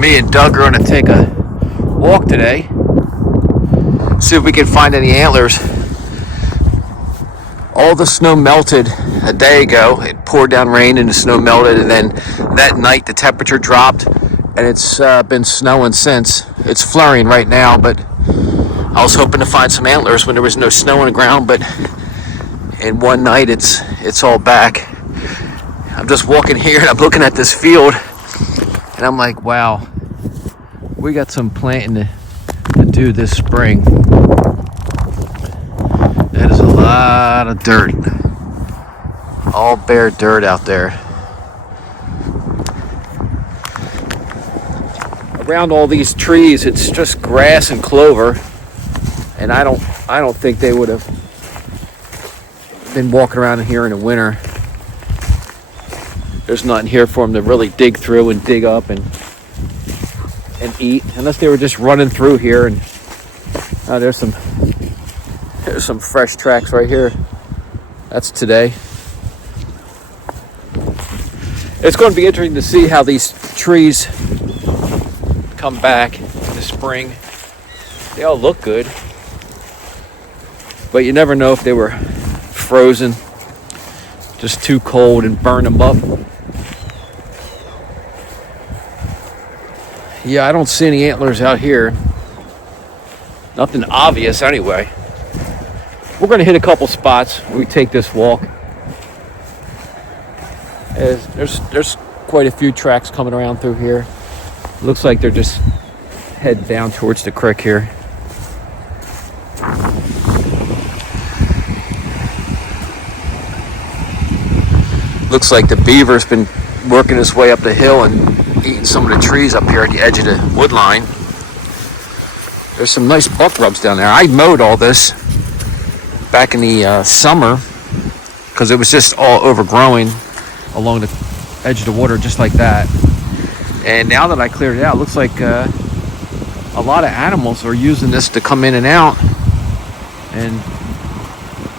Me and Doug are going to take a walk today. See if we can find any antlers. All the snow melted a day ago. It poured down rain and the snow melted, and then that night the temperature dropped, and it's been snowing since. It's flurrying right now, but I was hoping to find some antlers when there was no snow on the ground, but in one night it's all back. I'm just walking here and I'm looking at this field and I'm like, wow, we got some planting to do this spring. That is a lot of dirt, all bare dirt out there. Around all these trees, it's just grass and clover, and I don't think they would have been walking around in here in the winter. There's nothing here for them to really dig through and dig up and eat, unless they were just running through here. And there's some fresh tracks right here. That's today. It's going to be interesting to see how these trees come back in the spring. They all look good, but you never know if they were frozen, just too cold and burn them up. Yeah, I don't see any antlers out here. Nothing obvious anyway. We're going to hit a couple spots when we take this walk. There's quite a few tracks coming around through here. Looks like they're just heading down towards the creek here. Looks like the beaver's been working his way up the hill and eating some of the trees up here at the edge of the wood line. There's some nice buck rubs down there. I mowed all this back in the summer because it was just all overgrowing along the edge of the water just like that. And now that I cleared it out, it looks like a lot of animals are using this to come in and out. And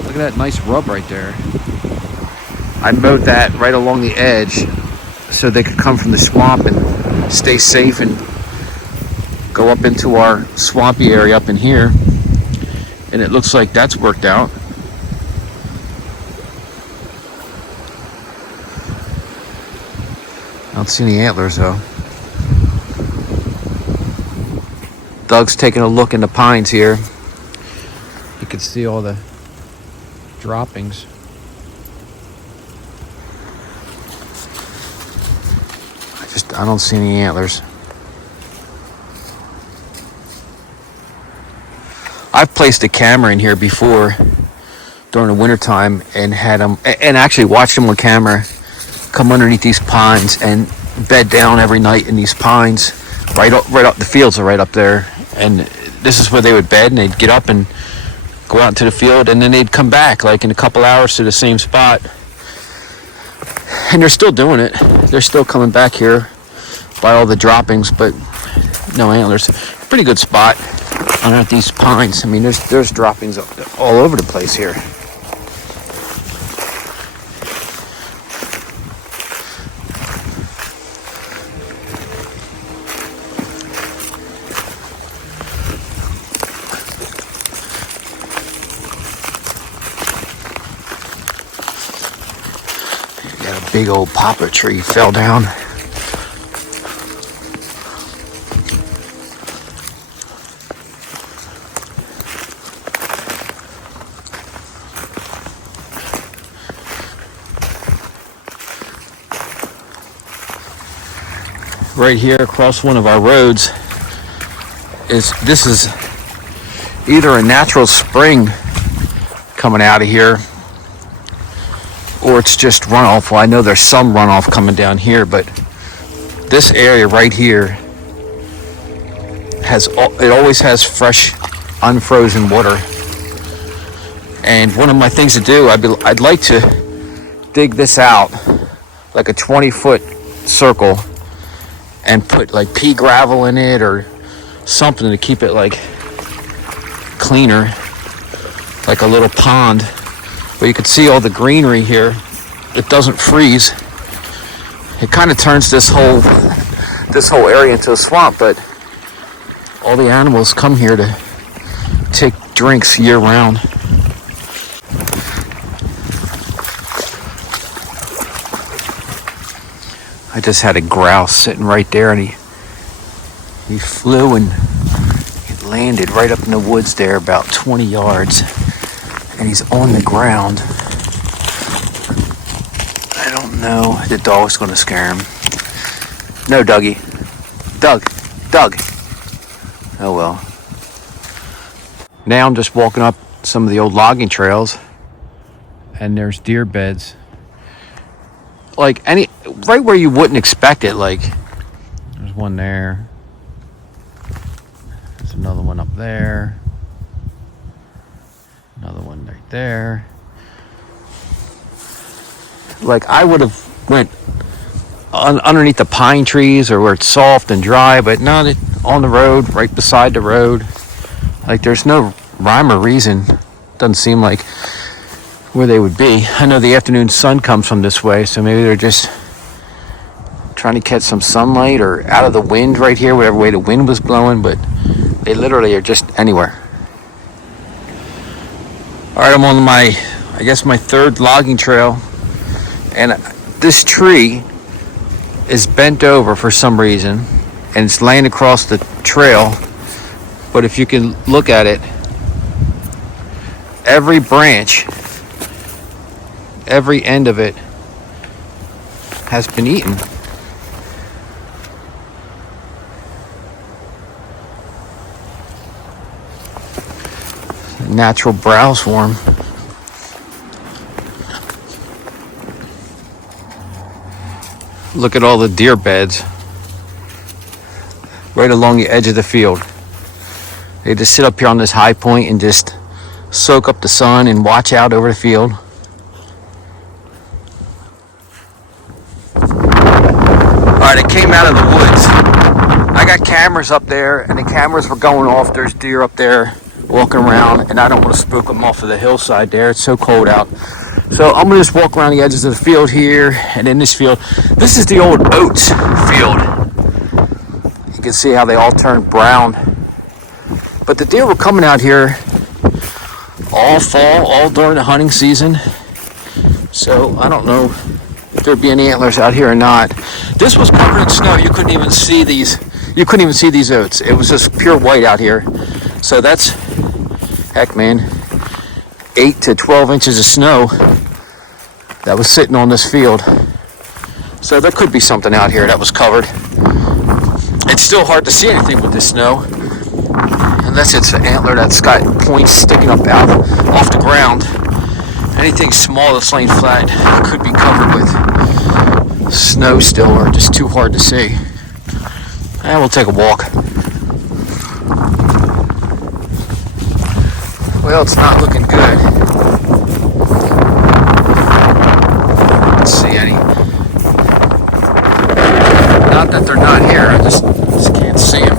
look at that nice rub right there. I mowed that right along the edge so they could come from the swamp and stay safe and go up into our swampy area up in here. And it looks like that's worked out. I don't see any antlers though. Doug's taking a look in the pines here. You can see all the droppings. I don't see any antlers. I've placed a camera in here before during the wintertime and had them, and actually watched them on camera come underneath these pines and bed down every night in these pines. Right up, the fields are right up there, and this is where they would bed, and they'd get up and go out into the field, and then they'd come back like in a couple hours to the same spot. And they're still doing it. They're still coming back here by all the droppings, but no antlers. Pretty good spot underneath these pines. I mean, there's droppings all over the place here. Got a big old poplar tree fell down. Right here across one of our roads this is either a natural spring coming out of here, or it's just runoff. Well, I know there's some runoff coming down here, but this area right here always has fresh, unfrozen water. And one of my things to do, I'd like to dig this out like a 20-foot circle and put like pea gravel in it or something to keep it like cleaner, like a little pond. But you can see all the greenery here. It doesn't freeze. It kind of turns this whole this whole area into a swamp, but all the animals come here to take drinks year round. I just had a grouse sitting right there, and he flew and he landed right up in the woods there about 20 yards, and he's on the ground. I don't know, the dog's gonna scare him. No, Dougie. Doug. Oh well. Now I'm just walking up some of the old logging trails, and there's deer beds. Like right where you wouldn't expect it. Like, there's one there. There's another one up there. Another one right there. Like, I would have went underneath the pine trees or where it's soft and dry, but not on the road, right beside the road. Like, there's no rhyme or reason. Doesn't seem like where they would be. I know the afternoon sun comes from this way, so maybe they're just trying to catch some sunlight or out of the wind right here, whatever way the wind was blowing, but they literally are just anywhere. All right, I'm on my third logging trail, and this tree is bent over for some reason, and it's laying across the trail. But if you can look at it, every branch, every end of it has been eaten. Natural browse worm. Look at all the deer beds right along the edge of the field. They just sit up here on this high point and just soak up the sun and watch out over the field. Alright, it came out of the woods. I got cameras up there, and the cameras were going off. There's deer up there walking around, and I don't want to spook them off of the hillside there. It's so cold out. So I'm going to just walk around the edges of the field here, and in this field, this is the old oats field. You can see how they all turned brown. But the deer were coming out here all fall, all during the hunting season. So I don't know if there'd be any antlers out here or not. This was covered in snow. You couldn't even see these. You couldn't even see these oats. It was just pure white out here. So that's, heck man, 8 to 12 inches of snow that was sitting on this field. So there could be something out here that was covered. It's still hard to see anything with this snow, unless it's an antler that's got points sticking up out off the ground. Anything small that's laying flat could be covered with snow still, or just too hard to see. And we'll take a walk. Well, it's not looking good. Let's see any. Not that they're not here, I just can't see them.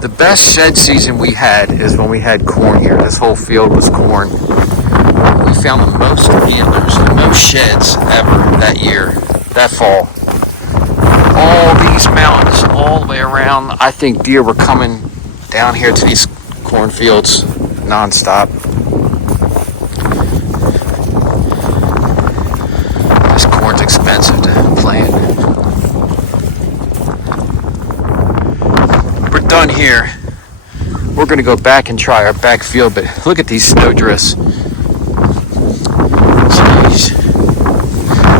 The best shed season we had is when we had corn here. This whole field was corn. We found the most antlers, the most sheds ever that year, that fall. All these mountains, all the way around, I think deer were coming down here to these cornfields nonstop. This corn's expensive to plant. We're done here. We're gonna go back and try our back field, but look at these snowdrifts. Jeez.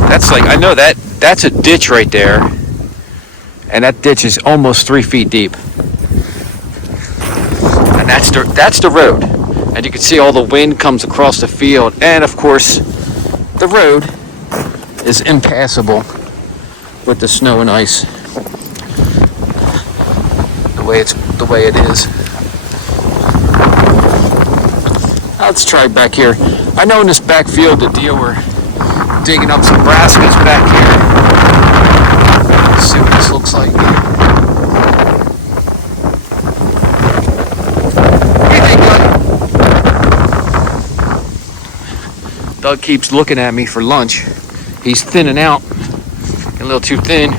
That's like, I know that's a ditch right there. And that ditch is almost 3 feet deep. And that's the road. And you can see all the wind comes across the field. And of course, the road is impassable with the snow and ice. The way it is. Let's try back here. I know in this back field the deer were digging up some brassicas back here. Let's see what this looks like. What do you think, Doug? Doug keeps looking at me for lunch. He's thinning out, getting a little too thin.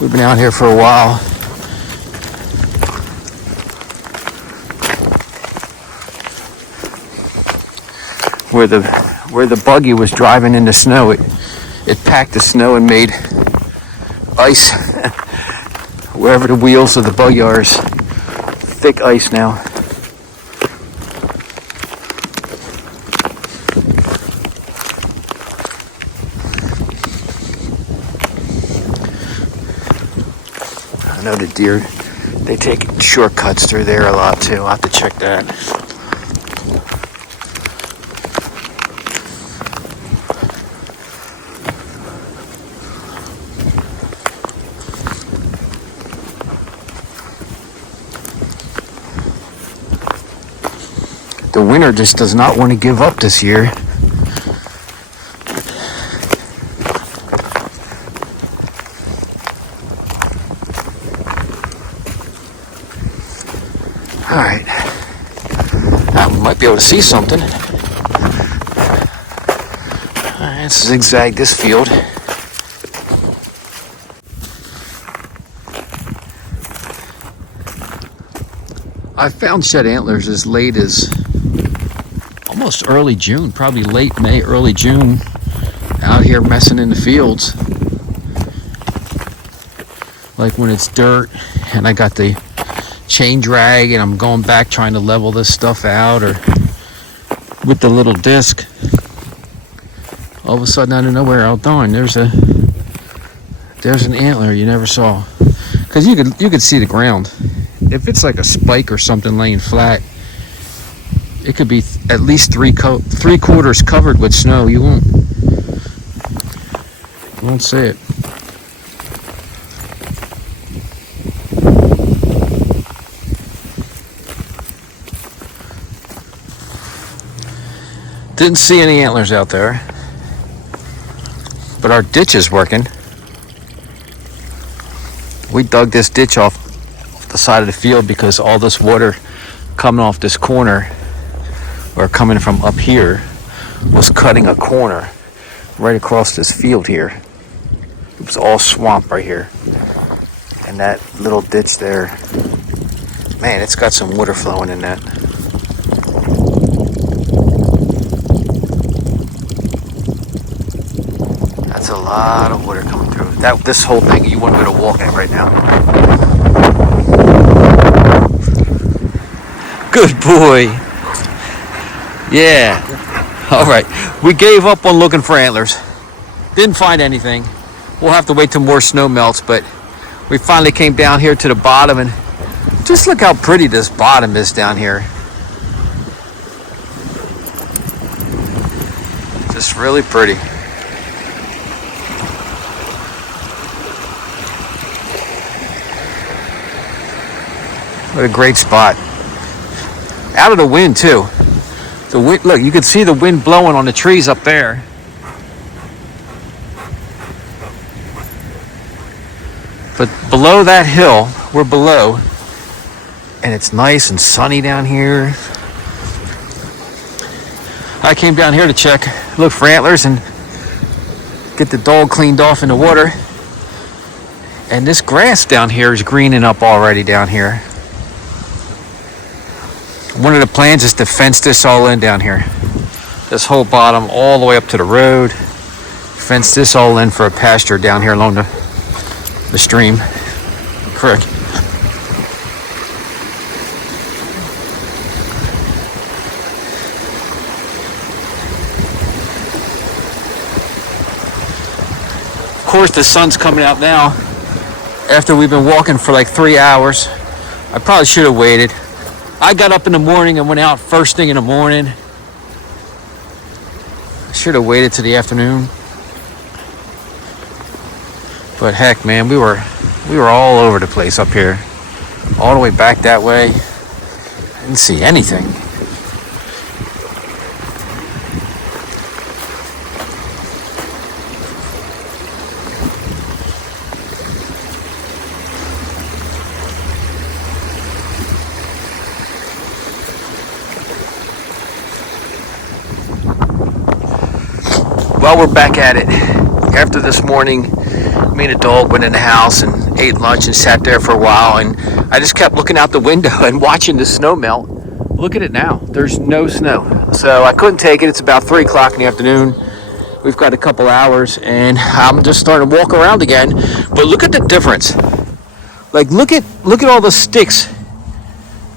We've been out here for a while. Where the buggy was driving in the snow, it packed the snow and made ice. Wherever the wheels of the buggy are is thick ice now. I know the deer, they take shortcuts through there a lot too. I'll have to check that. The winter just does not want to give up this year. Alright, I might be able to see something. Alright, let's zigzag this field. I found shed antlers as late as almost early June, probably late May, early June, out here messing in the fields. Like when it's dirt and I got the chain drag and I'm going back trying to level this stuff out, or with the little disc, all of a sudden out of nowhere, oh darn, there's an antler you never saw. Because you could see the ground. If it's like a spike or something laying flat, it could be at least three quarters covered with snow. You won't see it. Didn't see any antlers out there, but our ditch is working. We dug this ditch off the side of the field because all this water coming off this corner, or coming from up here, was cutting a corner right across this field here. It was all swamp right here. And that little ditch there, man, it's got some water flowing in that. That's a lot of water coming through. This whole thing, you wouldn't be able to walk in it right now. Good boy. Yeah. All right. We gave up on looking for antlers. Didn't find anything. We'll have to wait till more snow melts, but we finally came down here to the bottom, and just look how pretty this bottom is down here. Just really pretty. What a great spot. Out of the wind too. The wind, look, you can see the wind blowing on the trees up there. But below that hill, we're below, and it's nice and sunny down here. I came down here to look for antlers and get the dog cleaned off in the water. And this grass down here is greening up already down here. One of the plans is to fence this all in down here. This whole bottom all the way up to the road. Fence this all in for a pasture down here along the stream, the creek. Of course, the sun's coming out now after we've been walking for like 3 hours. I probably should have waited. I got up in the morning and went out first thing in the morning. I should have waited till the afternoon. But heck, man, we were all over the place up here. All the way back that way. I didn't see anything. Well, we're back at it. After this morning, me and the dog went in the house and ate lunch and sat there for a while, and I just kept looking out the window and watching the snow melt. Look at it now. There's no snow. So I couldn't take it. It's about 3 o'clock in the afternoon. We've got a couple hours, and I'm just starting to walk around again. But look at the difference. Like, look at all the sticks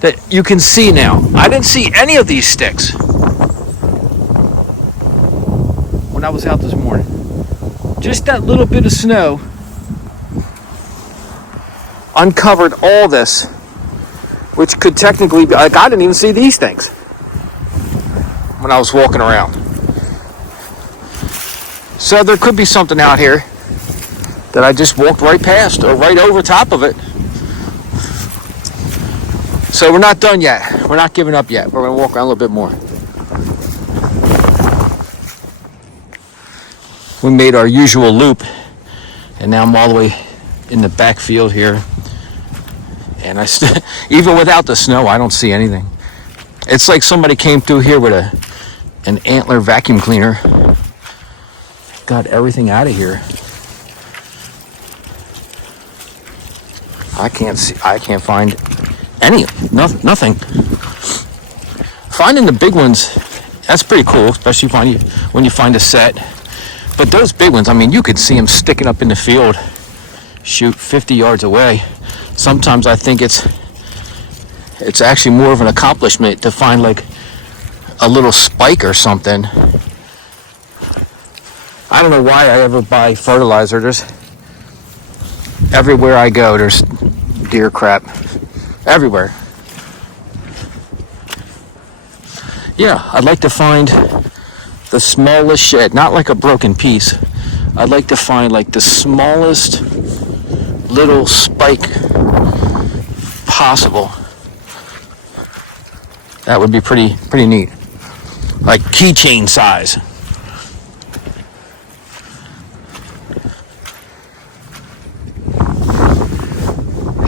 that you can see now. I didn't see any of these sticks when I was out this morning. Just that little bit of snow uncovered all this, which could technically be, like, I didn't even see these things when I was walking around. So there could be something out here that I just walked right past or right over top of it. So we're not done yet. We're not giving up yet. We're going to walk around a little bit more. We made our usual loop, and now I'm all the way in the back field here. And even without the snow, I don't see anything. It's like somebody came through here with an Antler vacuum cleaner. Got everything out of here. I can't find nothing. Finding the big ones, that's pretty cool, especially when you find a set. But those big ones, I mean, you could see them sticking up in the field, shoot 50 yards away. Sometimes I think it's actually more of an accomplishment to find like a little spike or something. I don't know why I ever buy fertilizer. There's everywhere I go, there's deer crap everywhere. Yeah, I'd like to find the smallest shed, not like a broken piece. I'd like to find like the smallest little spike possible. That would be pretty neat. Like keychain size.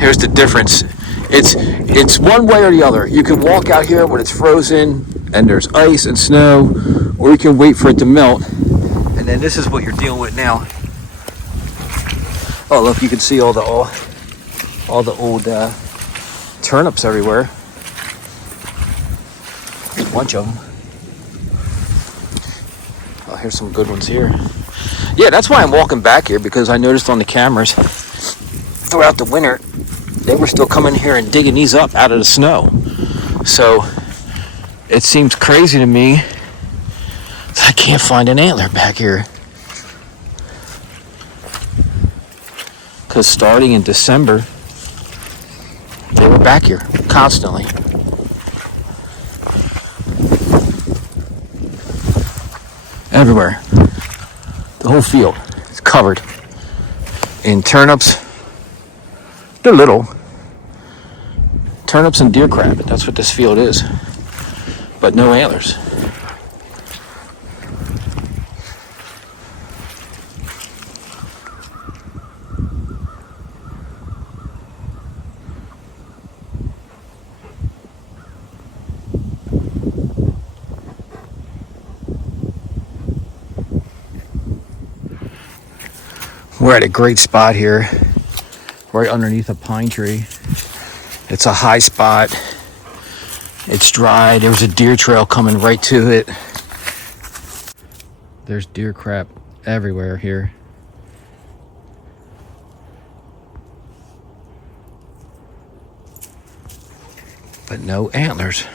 Here's the difference. It's one way or the other. You can walk out here when it's frozen and there's ice and snow, or you can wait for it to melt. And then this is what you're dealing with now. Oh, look, you can see all the old turnips everywhere. There's a bunch of them. Oh, here's some good ones here. Yeah, that's why I'm walking back here, because I noticed on the cameras throughout the winter they were still coming here and digging these up out of the snow. So it seems crazy to me that I can't find an antler back here. Because starting in December, they were back here constantly. Everywhere. The whole field is covered in turnips. They're little. Turnips and deer crab. That's what this field is. But no antlers. We're at a great spot here, right underneath a pine tree. It's a high spot. It's dry. There was a deer trail coming right to it. There's deer crap everywhere here. But no antlers.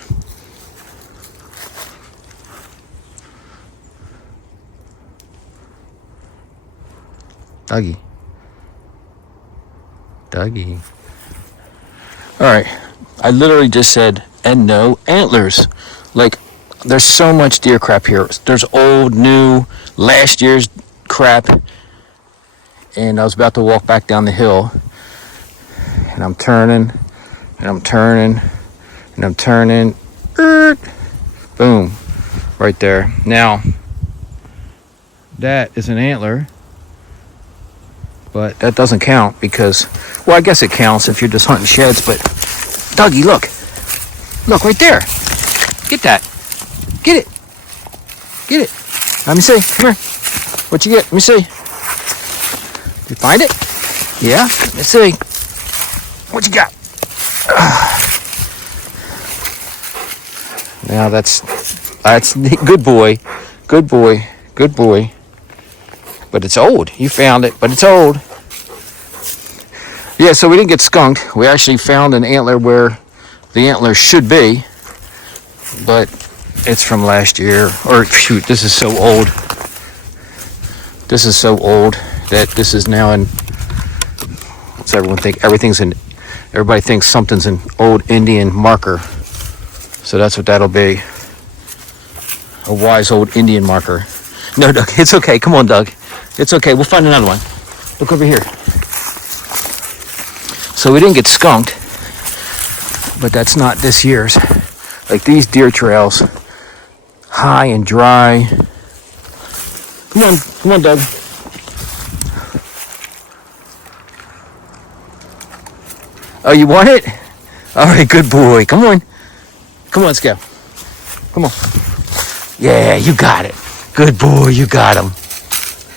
Dougie. All right. I literally just said, and no antlers. Like, there's so much deer crap here. There's old, new, last year's crap. And I was about to walk back down the hill. And I'm turning, and I'm turning, and I'm turning. Boom. Right there. Now, that is an antler. But that doesn't count because, well, I guess it counts if you're just hunting sheds, but Dougie, look. Look right there. Get that. Get it. Get it. Let me see. Come here. What you get? Let me see. Did you find it? Yeah? Let me see. What you got? Now that's good boy. Good boy. Good boy. But it's old. You found it, but it's old. Yeah, so we didn't get skunked. We actually found an antler where the antler should be, but it's from last year. Or shoot, this is so old. This is so old that this is now in. What's everyone think? Everybody thinks something's an old Indian marker. So that's what that'll be. A wise old Indian marker. No, Doug, it's okay. Come on, Doug. It's okay. We'll find another one. Look over here. So we didn't get skunked, but that's not this year's. Like these deer trails, high and dry. Come on, Doug. Oh, you want it? All right, good boy. Come on, let's go. Come on. Yeah, you got it. Good boy, you got him.